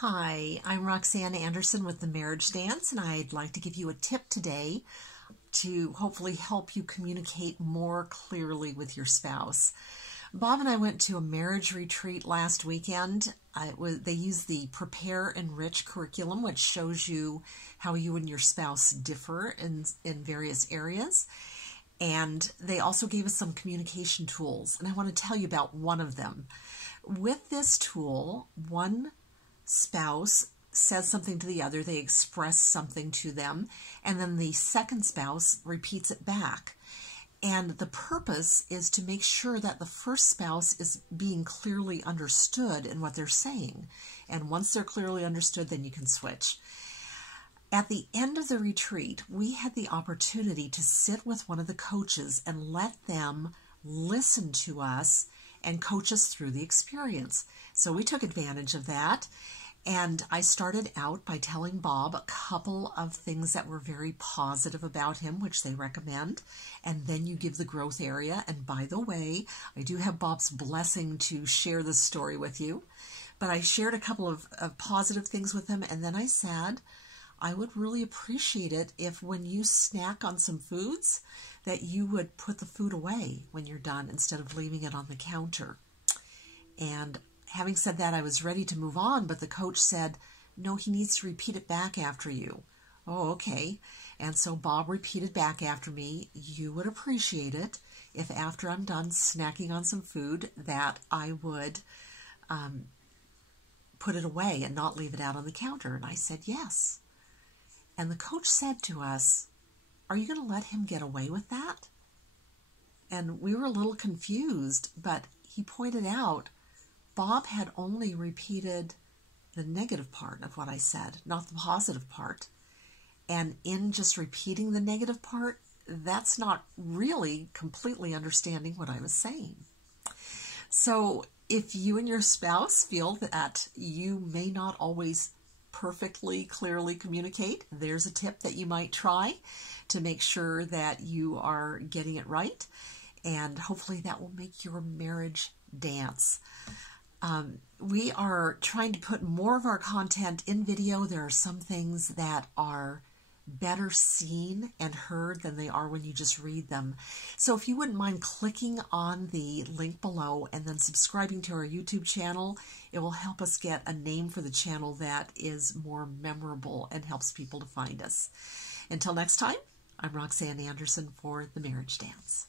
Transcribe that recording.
Hi, I'm Roxann Anderson with the Marriage Dance, and I'd like to give you a tip today to hopefully help you communicate more clearly with your spouse. Bob and I went to a marriage retreat last weekend. They use the Prepare Enrich curriculum, which shows you how you and your spouse differ in various areas. And they also gave us some communication tools, and I want to tell you about one of them. With this tool, one spouse says something to the other, they express something to them, and then the second spouse repeats it back. And the purpose is to make sure that the first spouse is being clearly understood in what they're saying. And once they're clearly understood, then you can switch. At the end of the retreat, we had the opportunity to sit with one of the coaches and let them listen to us and coach us through the experience. So we took advantage of that. And I started out by telling Bob a couple of things that were very positive about him, which they recommend. And then you give the growth area. And by the way, I do have Bob's blessing to share this story with you. But I shared a couple of positive things with him. And then I said, I would really appreciate it if when you snack on some foods, that you would put the food away when you're done instead of leaving it on the counter. And having said that, I was ready to move on, but the coach said, no, he needs to repeat it back after you. Oh, okay. And so Bob repeated back after me, you would appreciate it if after I'm done snacking on some food that I would put it away and not leave it out on the counter. And I said, yes. And the coach said to us, are you going to let him get away with that? And we were a little confused, but he pointed out Bob had only repeated the negative part of what I said, not the positive part. And in just repeating the negative part, that's not really completely understanding what I was saying. So if you and your spouse feel that you may not always perfectly, clearly communicate, there's a tip that you might try to make sure that you are getting it right. And hopefully that will make your marriage dance. We are trying to put more of our content in video. There are some things that are better seen and heard than they are when you just read them. So if you wouldn't mind clicking on the link below and then subscribing to our YouTube channel, it will help us get a name for the channel that is more memorable and helps people to find us. Until next time, I'm Roxann Anderson for The Marriage Dance.